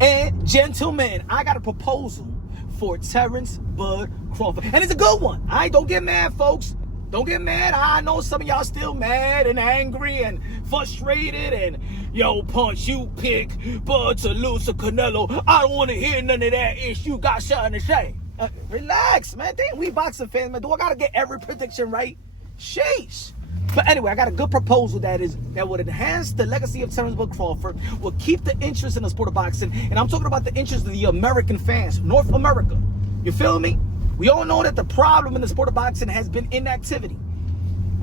and gentlemen, I got a proposal for Terence Bud Crawford. And it's a good one. Don't get mad, folks. Don't get mad. I know some of y'all still mad and angry and frustrated and, yo, Punch, you pick Bud to lose to Canelo. I don't want to hear none of that ish. You got something to say. Relax, man. Damn, we boxing fans, man. Do I got to get every prediction right? Sheesh. But anyway, I got a good proposal that would enhance the legacy of Terence Bud Crawford, will keep the interest in the sport of boxing, and I'm talking about the interest of the American fans, North America. You feel me? We all know that the problem in the sport of boxing has been inactivity.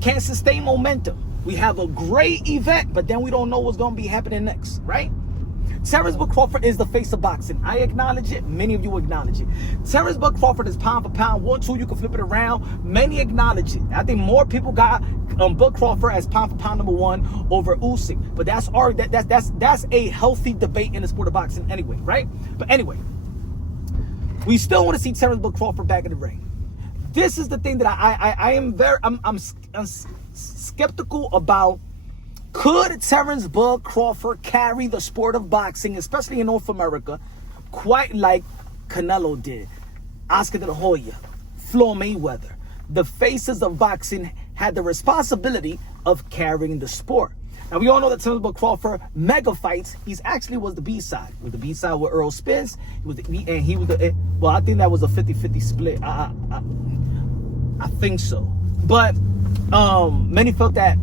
Can't sustain momentum. We have a great event, but then we don't know what's going to be happening next, right? Terence Bud Crawford is the face of boxing. I acknowledge it. Many of you acknowledge it. Terence Bud Crawford is pound for pound. 1-2, you can flip it around. Many acknowledge it. I think more people got Bud Crawford as pound for pound number 1 over Usyk. But that's a healthy debate in the sport of boxing anyway, right? But anyway, we still want to see Terence Bud Crawford back in the ring. This is the thing that I'm skeptical about. Could Terence Bud Crawford carry the sport of boxing, especially in North America, quite like Canelo did? Oscar De La Hoya, Floyd Mayweather. The faces of boxing had the responsibility of carrying the sport. Now, we all know that Terence Bud Crawford, mega fights, he actually was the B-side. He was the B-side with Earl Spence. I think that was a 50-50 split. I think so. But many felt that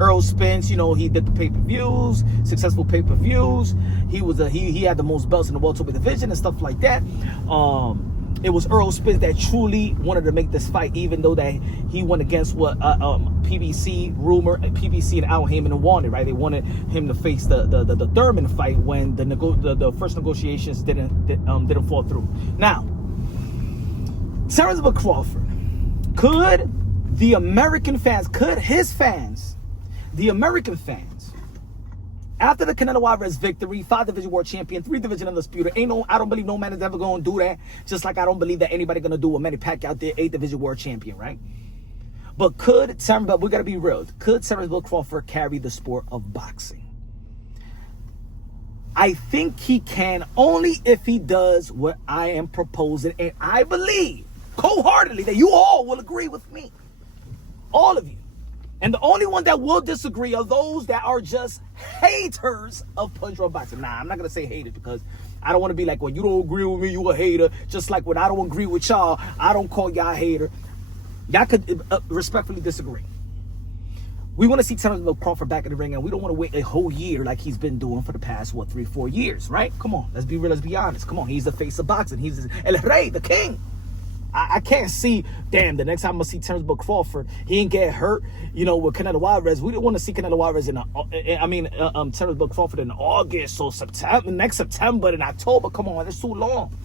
Earl Spence, he did the pay-per-views, successful pay-per-views. He had the most belts in the welterweight division and stuff like that. It was Earl Spence that truly wanted to make this fight, even though that he went against what PBC and Al Heyman wanted, right? They wanted him to face the Thurman fight when the first negotiations didn't fall through. Now, Terence Bud Crawford, could the American fans, after the Canelo Alvarez victory, 5-division world champion, 3-division undisputed, I don't believe no man is ever going to do that. Just like I don't believe that anybody going to do what Manny Pacquiao did, 8-division world champion, right? But we got to be real. Could Terence Bud Crawford carry the sport of boxing? I think he can, only if he does what I am proposing, and I believe wholeheartedly that you all will agree with me. All of you. And the only one that will disagree are those that are just haters of punch drunk boxing. Nah, I'm not going to say haters because I don't want to be like, well, you don't agree with me, you a hater. Just like when I don't agree with y'all, I don't call y'all a hater. Y'all could respectfully disagree. We want to see Terence Bud Crawford back in the ring, and we don't want to wait a whole year like he's been doing for the past, 3-4 years, right? Come on, let's be real, let's be honest. Come on, he's the face of boxing. He's El Rey, the king. I can't see, damn, the next time I see Terence Bud Crawford, he ain't get hurt, with Canelo Alvarez. We didn't want to see Canelo Alvarez Terence Bud Crawford in August or next September and October. Come on, that's too long.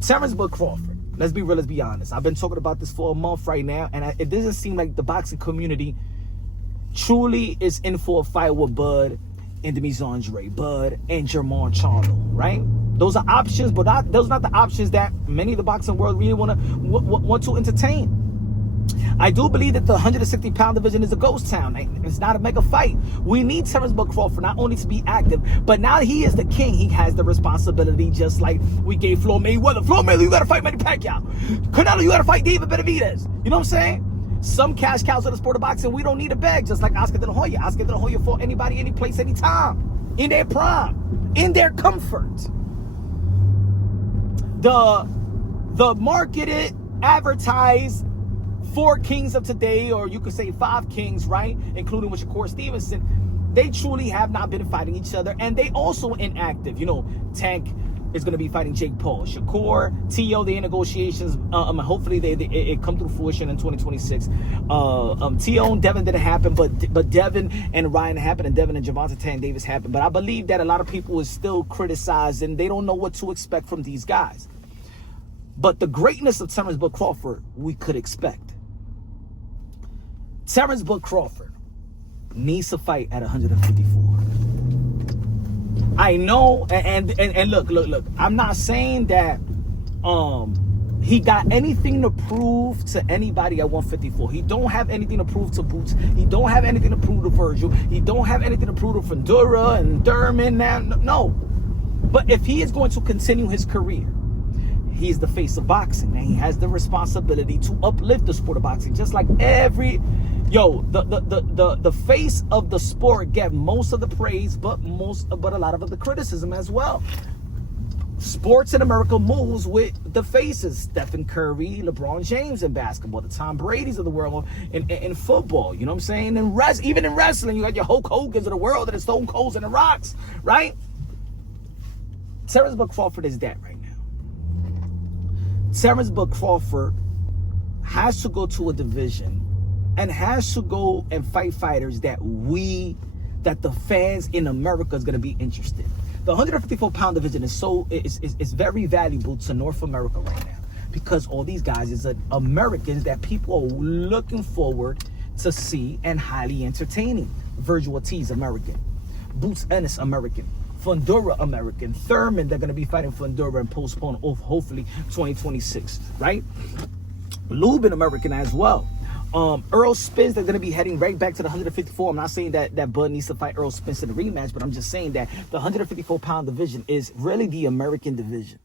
Terence Bud Crawford, let's be real, let's be honest. I've been talking about this for a month right now, and it doesn't seem like the boxing community truly is in for a fight with Bud and Demise Andre, Bud and Jermall Charlo, right? Those are options, but those are not the options that many of the boxing world really want to entertain. I do believe that the 160-pound division is a ghost town. It's not a mega fight. We need Terence Bud Crawford not only to be active, but now that he is the king, he has the responsibility, just like we gave Floyd Mayweather. Floyd Mayweather, you got to fight Manny Pacquiao. Canelo, you got to fight David Benavidez. You know what I'm saying? Some cash cows in the sport of boxing, we don't need a bag, just like Oscar De La Hoya. Oscar De La Hoya fought anybody, any place, anytime, in their prime, in their comfort. The marketed, advertised 4 kings of today, or you could say 5 kings, right? Including with Shakur Stevenson, they truly have not been fighting each other, and they also inactive. Tank is going to be fighting Jake Paul. Shakur, T.O., they in negotiations. Hopefully it come to fruition in 2026. T.O. and Devin didn't happen, but Devin and Ryan happened, and Devin and Gervonta Tank Davis happened. But I believe that a lot of people is still criticizing. They don't know what to expect from these guys. But the greatness of Terence Bud Crawford, we could expect. Terence Bud Crawford needs to fight at 154. I know, and look. I'm not saying that he got anything to prove to anybody at 154. He don't have anything to prove to Boots. He don't have anything to prove to Virgil. He don't have anything to prove to Fundura and Thurman. No. But if he is going to continue his career, he's the face of boxing, and he has the responsibility to uplift the sport of boxing, just like every the face of the sport get most of the praise, but a lot of the criticism as well. Sports in America moves with the faces. Stephen Curry, LeBron James in basketball, the Tom Brady's of the world in football. You know what I'm saying? And even in wrestling, you got your Hulk Hogan's of the world and the Stone Colds and the Rocks, right? Terence Bud Crawford is that right now. Terence Bud Crawford has to go to a division and has to go and fight fighters that the fans in America is going to be interested in. The 154-pound division is very valuable to North America right now, because all these guys is Americans that people are looking forward to see and highly entertaining. Virgil Ortiz, American. Boots Ennis, American. Fundora, American. Thurman, they're going to be fighting Fundora and postpone hopefully 2026, right? Lubin, American as well. Earl Spence, they're going to be heading right back to the 154. I'm not saying that Bud needs to fight Earl Spence in a rematch, but I'm just saying that the 154-pound division is really the American division.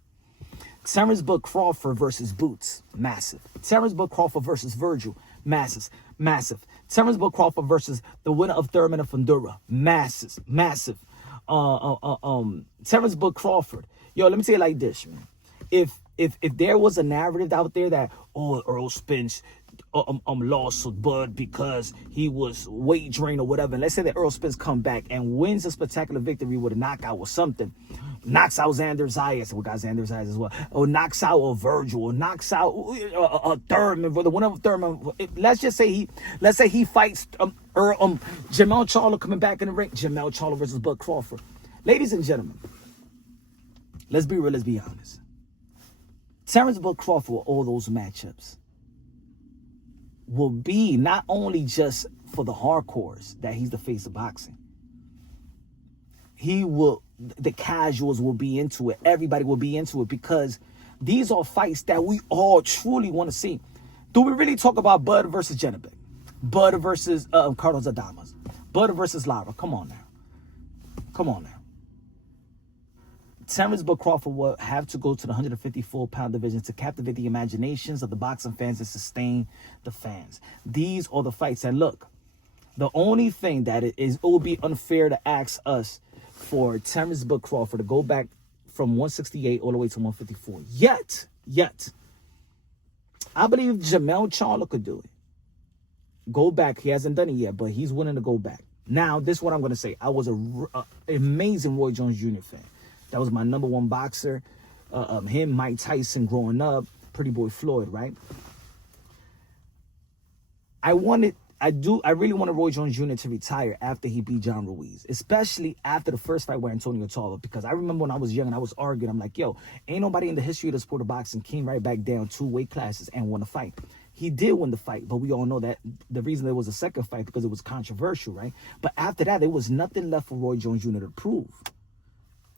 Terence Bud Crawford versus Boots, massive. Terence Bud Crawford versus Virgil, massive. Terence Bud Crawford versus the winner of Thurman and Fundora, massive. Terence Bud Crawford. Yo, let me say it like this, man. If there was a narrative out there that, Earl Spence lost to Bud because he was weight drained or whatever, and let's say that Earl Spence come back and wins a spectacular victory with a knockout or something, knocks out Xander Zayas, we got Xander Zayas as well, or knocks out a Virgil, or knocks out a Thurman, for the winner of Thurman. Let's say he fights Jamel Charlo coming back in the ring. Jamel Charlo versus Bud Crawford. Ladies and gentlemen, let's be real, let's be honest. Terence Bud Crawford, all those matchups will be not only just for the hardcores that he's the face of boxing. The casuals will be into it. Everybody will be into it, because these are fights that we all truly want to see. Do we really talk about Bud versus Janibek? Bud versus Carlos Adamas? Bud versus Lara? Come on now. Terence Bud Crawford will have to go to the 154-pound division to captivate the imaginations of the boxing fans and sustain the fans. These are the fights. And look, the only thing that it will be unfair to ask us for Terence Bud Crawford to go back from 168 all the way to 154. Yet, I believe Jamel Charlo could do it. Go back. He hasn't done it yet, but he's willing to go back. Now, this is what I'm going to say. I was an amazing Roy Jones Jr. fan. That was my number one boxer. Him, Mike Tyson growing up, Pretty Boy Floyd, right? I really wanted Roy Jones Jr. to retire after he beat John Ruiz, especially after the first fight with Antonio Tarver, because I remember when I was young and I was arguing, I'm like, yo, ain't nobody in the history of the sport of boxing came right back down 2 weight classes and won a fight. He did win the fight, but we all know that the reason there was a second fight because it was controversial, right? But after that, there was nothing left for Roy Jones Jr. to prove.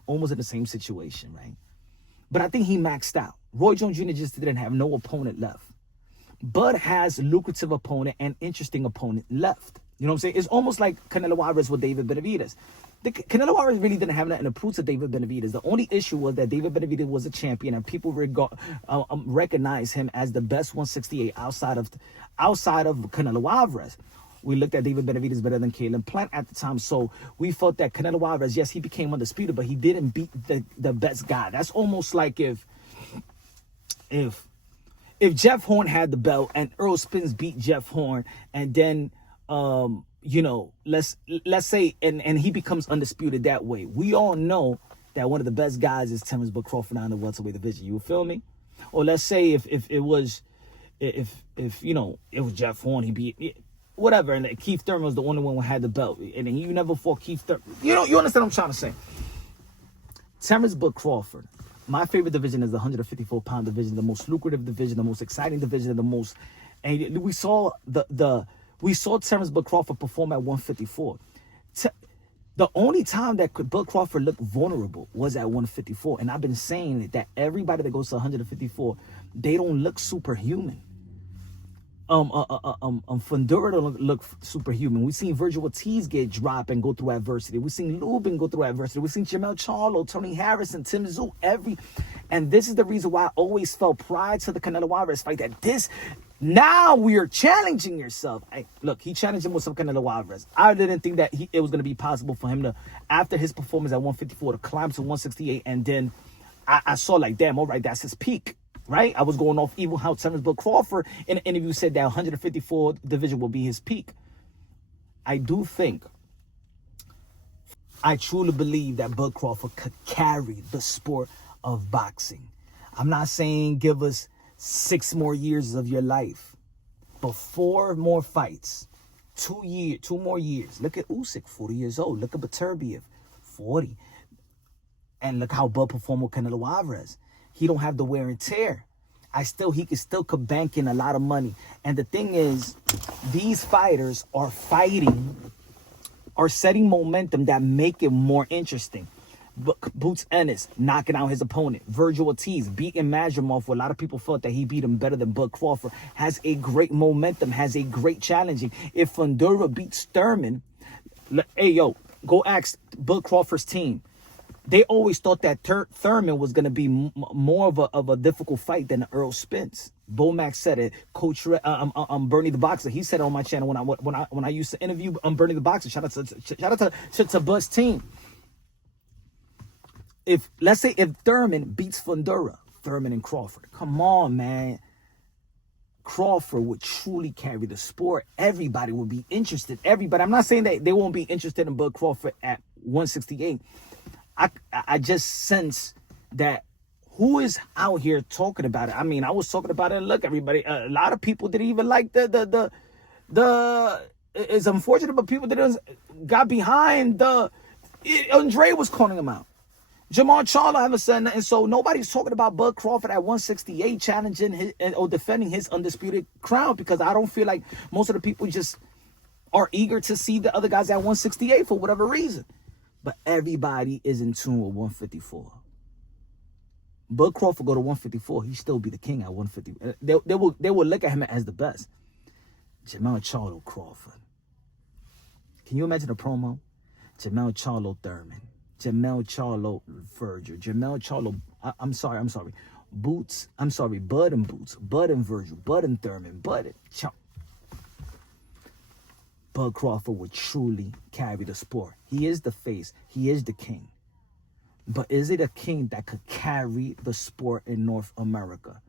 Almost in the same situation, right? But I think he maxed out. Roy Jones Jr. just didn't have no opponent left. Bud has lucrative opponent and interesting opponent left. You know what I'm saying? It's almost like Canelo Alvarez with David Benavidez. Canelo Alvarez really didn't have nothing to prove to David Benavidez. The only issue was that David Benavidez was a champion and people recognize him as the best 168 outside of Canelo Alvarez. We looked at David Benavidez better than Caleb Plant at the time. So we felt that Canelo Alvarez, yes, he became undisputed, but he didn't beat the best guy. That's almost like if Jeff Horn had the belt and Earl Spence beat Jeff Horn, and then let's say and he becomes undisputed that way. We all know that one of the best guys is Terence Bud Crawford in the welterweight division. You feel me? Or let's say if it was Jeff Horn, he beat whatever, and Keith Thurman was the only one who had the belt, and then you never fought Keith Thurman. You understand what I'm trying to say? Terence Bud Crawford. My favorite division is the 154-pound division, the most lucrative division, the most exciting division, and we saw Terence Bud Crawford perform at 154. The only time that Bud Crawford looked vulnerable was at 154, and I've been saying that everybody that goes to 154, they don't look superhuman. Fundura to look superhuman. We've seen Virgil Ortiz get dropped and go through adversity. We've seen Lubin go through adversity. We've seen Jamel Charlo, Tony Harrison, Tim Tszyu, and this is the reason why I always felt prior to the Canelo Alvarez fight that now we are challenging yourself. Look, he challenged him with some Canelo Alvarez. I didn't think that it was going to be possible for him to, after his performance at 154, to climb to 168, and then I saw like, damn, all right, that's his peak. Right? I was going off even how Terence Bud Crawford in an interview said that 154 division will be his peak. I truly believe that Bud Crawford could carry the sport of boxing. I'm not saying give us 6 more years of your life, but 4 more fights, 2 more years. Look at Usyk, 40 years old. Look at Beterbiev, 40. And look how Bud performed with Canelo Alvarez. He don't have the wear and tear. He could bank in a lot of money. And the thing is, these fighters are setting momentum that make it more interesting. Boots Ennis knocking out his opponent. Virgil Ortiz beating Madrimov, where a lot of people felt that he beat him better than Bud Crawford, has a great momentum, has a great challenging. If Fundura beats Thurman, hey, yo, go ask Bud Crawford's team. They always thought that Thurman was going to be more of a difficult fight than Earl Spence. Bomac said it. Coach Bernie the Boxer, he said it on my channel when I used to interview Bernie the Boxer. Shout out to Bud's team. Let's say if Thurman beats Fundura, Thurman and Crawford, come on, man. Crawford would truly carry the sport. Everybody would be interested. Everybody. I'm not saying that they won't be interested in Bud Crawford at 168. I just sense that who is out here talking about it. I mean, I was talking about it. Look, everybody, a lot of people didn't even like the it's unfortunate, but people didn't got behind Andre was calling him out. Jamal Charlo haven't said nothing, so nobody's talking about Bud Crawford at 168 challenging or defending his undisputed crown, because I don't feel like most of the people just are eager to see the other guys at 168 for whatever reason. But everybody is in tune with 154. Bud Crawford go to 154, he still be the king at 150. They will look at him as the best. Jamel Charlo Crawford. Can you imagine a promo? Jamel Charlo Thurman. Jamel Charlo Virgil. Jamel Charlo. I'm sorry. Boots. I'm sorry. Bud and Boots. Bud and Virgil. Bud and Thurman. Bud and Charlo. Bud Crawford would truly carry the sport. He is the face. He is the king. But is it a king that could carry the sport in North America?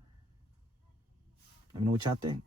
Let me know what y'all think.